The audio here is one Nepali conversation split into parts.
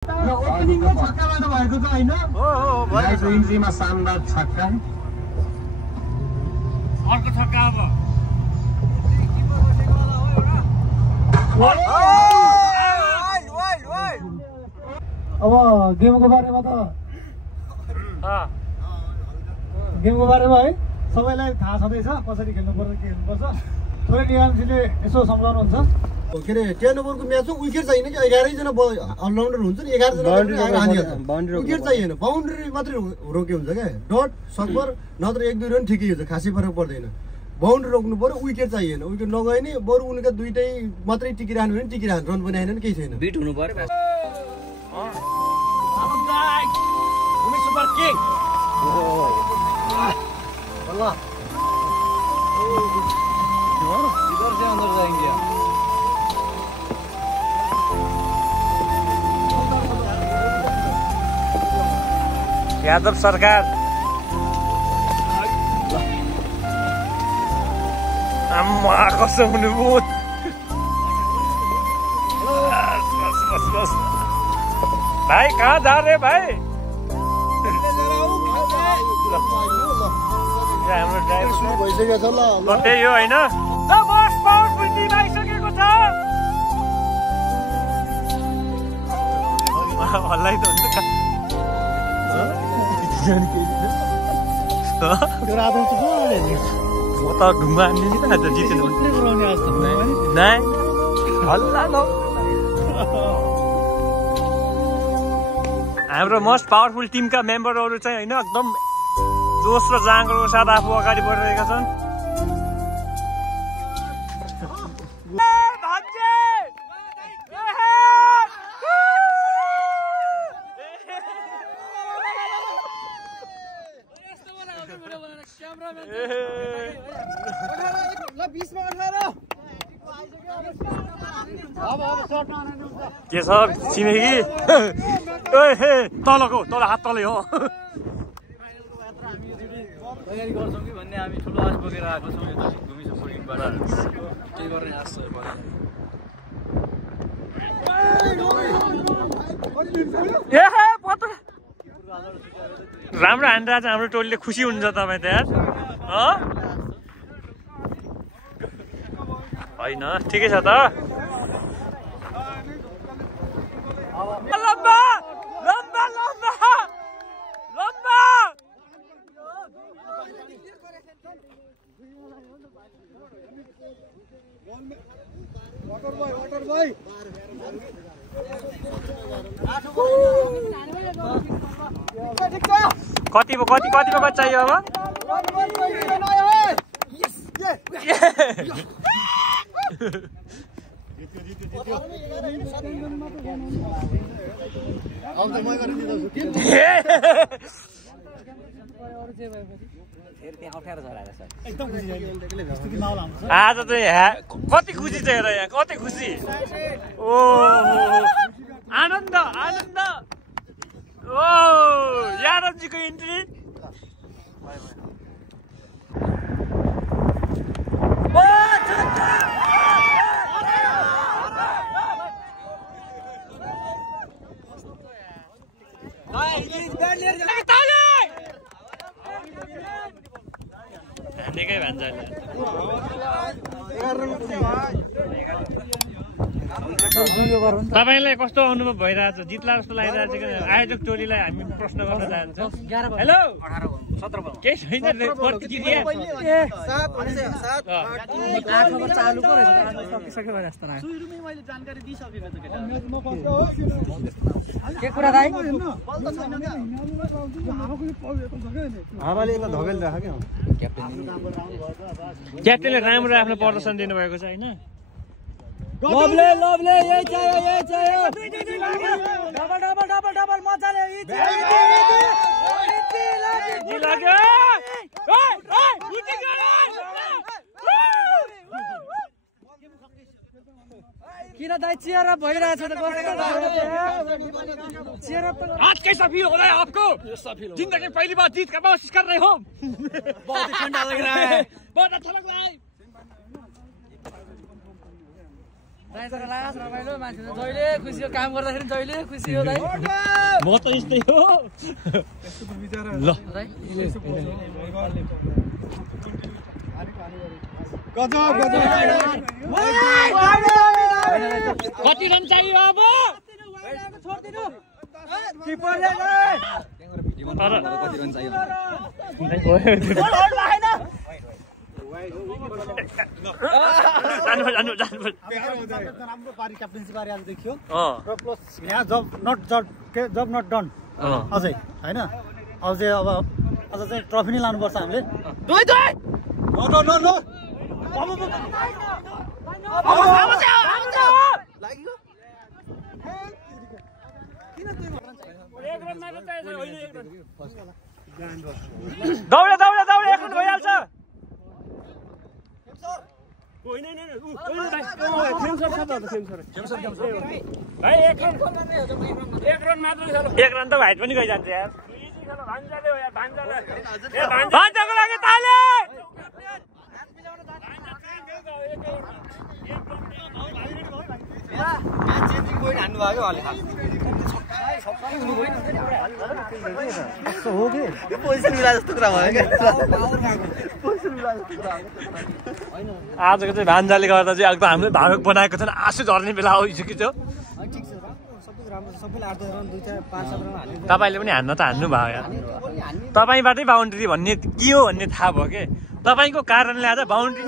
ओपनिङमा छक्काबाट भएको छ हैन? हो भयो इन्जीमा शानदार छक्का। अर्को छक्का अब। अब गेमको बारेमा है सबैलाई थाहा छँदैछ कसरी खेल्नुपर्छ के खेल्नुपर्छ। थोरै नियमले यसो सम्झाउनुहुन्छ। के अरे 10 ओभरको म्याचमा विकेट चाहिएन कि 11 जना अलराउन्डर हुन्छ नि 11 जना विकेट चाहिएन बाउन्ड्री मात्रै रोके हुन्छ क्या डट सकबर नत्र 1-2 रन ठिकै हुन्छ खासै फरक पर्दैन बाउन्ड्री रोक्नु पर्यो विकेट चाहिएन विकेट नगए नि बरु उनका दुईटै मात्रै टिकिरहनु भने टिकिरहनु रन पनि आएन केही छैन बिट हुनु पर्यो सुपर किङ अल्लाह इधर से अंदर जाएंगे यादव सरकार अम्मा कसम हुनु भूत बस भाई कहाँ जा रहे भाई हाम्रो ड्राइभर भइसकेको छ ल त्यही हो होइन मोस्ट पावरफुल टिम आइसकेको छ हल्लाइ त हुन्छ म त ढुङ्गा हान्ने नि त जितेन हल्ला हाम्रो मोस्ट पावरफुल टिमका मेम्बरहरू चाहिँ होइन एकदम जोस र जाँगरो साथ आफू अगाडि बढिरहेका छन् के छ छिमेकी तलको तल हात तलै हो तयारी गर्छौँ कि भन्ने हामी ठुलो आश बोकेर आएको छौँ यता घुमी सपोर्टिङबाट के गर्ने आश छ राम्रो हान्दा चाहिँ हाम्रो टोलीले खुसी हुन्छ तपाईँ त यार होइन ठिकै छ त लम्बा लम्बा लम्बा लम्बा वाटर भाइ कतिमा चाहियो अब आज चाहिँ कति खुसी छ हेर यहाँ कति खुसी ओ आनन्द आनन्द ओ यादवजीको इन्ट्री निकै भन्छ तपाईँलाई कस्तो अनुभव भइरहेछ जित्ला जस्तो लागिरहेछ कि आयोजक टोलीलाई हामी प्रश्न गर्न चाहन्छौँ हेलो केही छैन क्याप्टेनले राम्रो आफ्नो प्रदर्शन दिनुभएको छ होइन लभले यही चाहियो डबल मजाले किन दाइ चियर अप भइरहेछ त चियर अप आज कैसा फील हो रहा है आपको जिंदगी में पहली बार जीत का कोशिश कर रहे हो बहुत ही ठंडा लग रहा है बहुत अच्छा लग रहा है दाइजरा लास रमाइलो मान्छे जहिले खुसी हो काम गर्दाखेरि जहिले खुसी हो दाइ म त यस्तै हो ल कति रन चाहियो अब राम्रो पारी क्याप्टेन्सी पारी आज देखियो र प्लस यहाँ जब नट डन अझै होइन अझै अब अझ चाहिँ ट्रफी नै लानुपर्छ हामीले दौडे दौडे दौडे एक रन भइहाल्छ एक रन त भाइट पनि गइजान्छ यार भान्जाको लागि ताली आजको चाहिँ भान्जाले गर्दा चाहिँ एकदम हामीले भावुक बनाएको छ आँसु झर्ने बेला आइसक्यो तपाईँले पनि हान्न त हान्नु भयो यार तपाईँबाटै बााउन्ड्री भन्ने के हो भन्ने थाहा भयो के तपाईँको कारणले आज बााउन्ड्री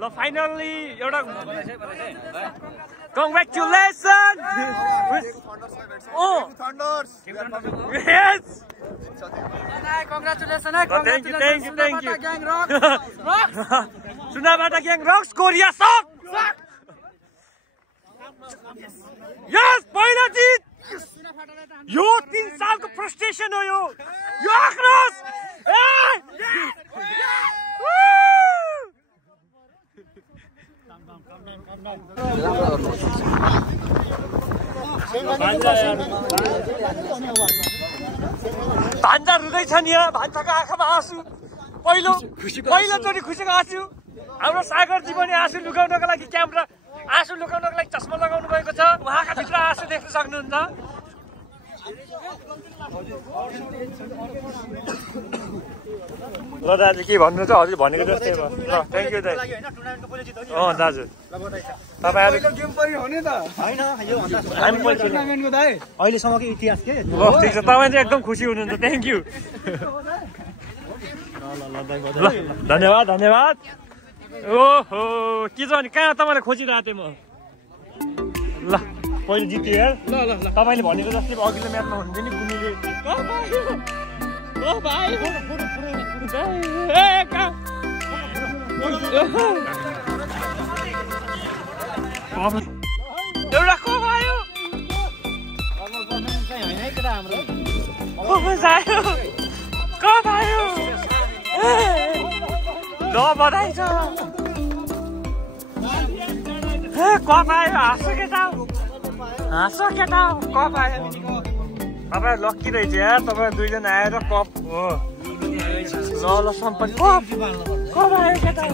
ल फाइनल्ली एउटा कङ्ग्रेचुलेसन सुनाबाट ग्याङ रक्स कोरिया सक यस पहिलो जित यो 3 सालको फ्रस्ट्रेसन हो यो आक्रोश भान्जा रुँदैछ नि यहाँ भान्जाको आँखामा आँसु पहिलोचोटि खुसीको आँसु हाम्रो सागरजी पनि आँसु लुकाउनको लागि क्यामेरा आँसु लुकाउनको लागि चस्मा लगाउनु भएको छ उहाँका भित्र आँसु देख्न सक्नुहुन्छ ल दाजु के भन्नु छ हजुर भनेको जस्तै भयो ल थ्याङ्क यू दाजु दाजु अहिलेसम्मको इतिहास के ल ठिक छ तपाईँ चाहिँ एकदम खुसी हुनुहुन्छ थ्याङ्क यू ल धन्यवाद धन्यवाद ओहो के छ भने कहाँ तपाईँलाई खोजिरहेको थिएँ म ल पहिले जित्यो यार तपाईँले भनेको जस्तै अघिल्लो म्याचमा हुन्छ नि कुनीले एउटा को भयो ल बधाई छ कपायो हाँसो केटा कपायो तपाईँ लक्की रहेछ यार तपाईँ दुईजना आएर कप हो ल सम्पत्ति कपायो केटा